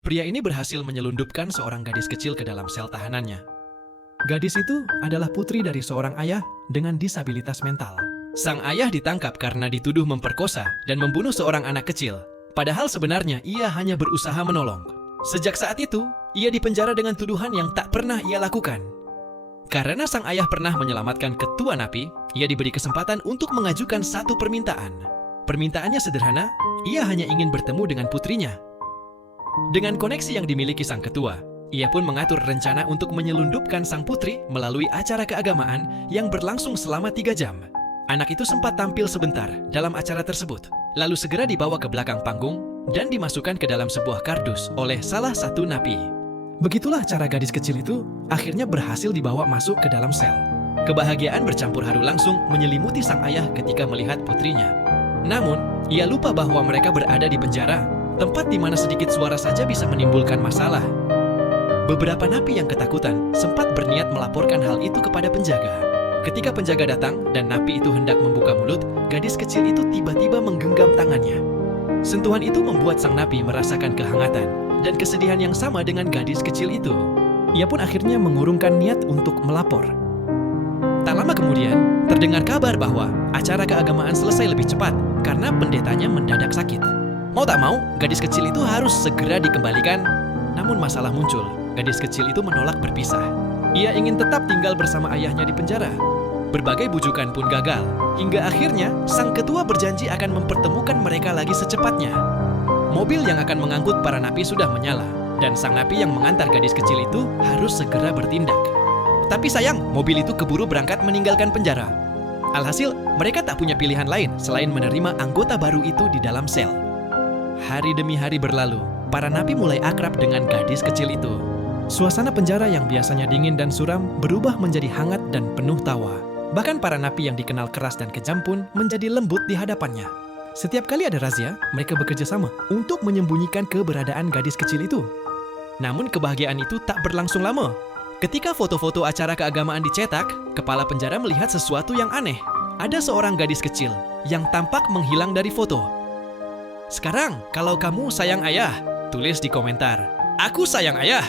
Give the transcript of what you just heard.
Pria ini berhasil menyelundupkan seorang gadis kecil ke dalam sel tahanannya. Gadis itu adalah putri dari seorang ayah dengan disabilitas mental. Sang ayah ditangkap karena dituduh memperkosa dan membunuh seorang anak kecil. Padahal sebenarnya ia hanya berusaha menolong. Sejak saat itu, ia dipenjara dengan tuduhan yang tak pernah ia lakukan. Karena sang ayah pernah menyelamatkan ketua napi, ia diberi kesempatan untuk mengajukan satu permintaan. Permintaannya sederhana, ia hanya ingin bertemu dengan putrinya. Dengan koneksi yang dimiliki sang ketua, ia pun mengatur rencana untuk menyelundupkan sang putri melalui acara keagamaan yang berlangsung selama 3 jam. Anak itu sempat tampil sebentar dalam acara tersebut, lalu segera dibawa ke belakang panggung dan dimasukkan ke dalam sebuah kardus oleh salah satu napi. Begitulah cara gadis kecil itu akhirnya berhasil dibawa masuk ke dalam sel. Kebahagiaan bercampur haru langsung menyelimuti sang ayah ketika melihat putrinya. Namun, ia lupa bahwa mereka berada di penjara, tempat di mana sedikit suara saja bisa menimbulkan masalah. Beberapa napi yang ketakutan sempat berniat melaporkan hal itu kepada penjaga. Ketika penjaga datang dan napi itu hendak membuka mulut, gadis kecil itu tiba-tiba menggenggam tangannya. Sentuhan itu membuat sang napi merasakan kehangatan dan kesedihan yang sama dengan gadis kecil itu. Ia pun akhirnya mengurungkan niat untuk melapor. Tak lama kemudian, terdengar kabar bahwa acara keagamaan selesai lebih cepat karena pendetanya mendadak sakit. Mau tak mau, gadis kecil itu harus segera dikembalikan. Namun masalah muncul, gadis kecil itu menolak berpisah. Ia ingin tetap tinggal bersama ayahnya di penjara. Berbagai bujukan pun gagal, hingga akhirnya sang ketua berjanji akan mempertemukan mereka lagi secepatnya. Mobil yang akan mengangkut para napi sudah menyala, dan sang napi yang mengantar gadis kecil itu harus segera bertindak. Tapi sayang, mobil itu keburu berangkat meninggalkan penjara. Alhasil, mereka tak punya pilihan lain selain menerima anggota baru itu di dalam sel. Hari demi hari berlalu, para napi mulai akrab dengan gadis kecil itu. Suasana penjara yang biasanya dingin dan suram berubah menjadi hangat dan penuh tawa. Bahkan para napi yang dikenal keras dan kejam pun menjadi lembut di hadapannya. Setiap kali ada razia, mereka bekerja sama untuk menyembunyikan keberadaan gadis kecil itu. Namun kebahagiaan itu tak berlangsung lama. Ketika foto-foto acara keagamaan dicetak, kepala penjara melihat sesuatu yang aneh. Ada seorang gadis kecil yang tampak menghilang dari foto. Sekarang, kalau kamu sayang ayah, tulis di komentar, "Aku sayang ayah."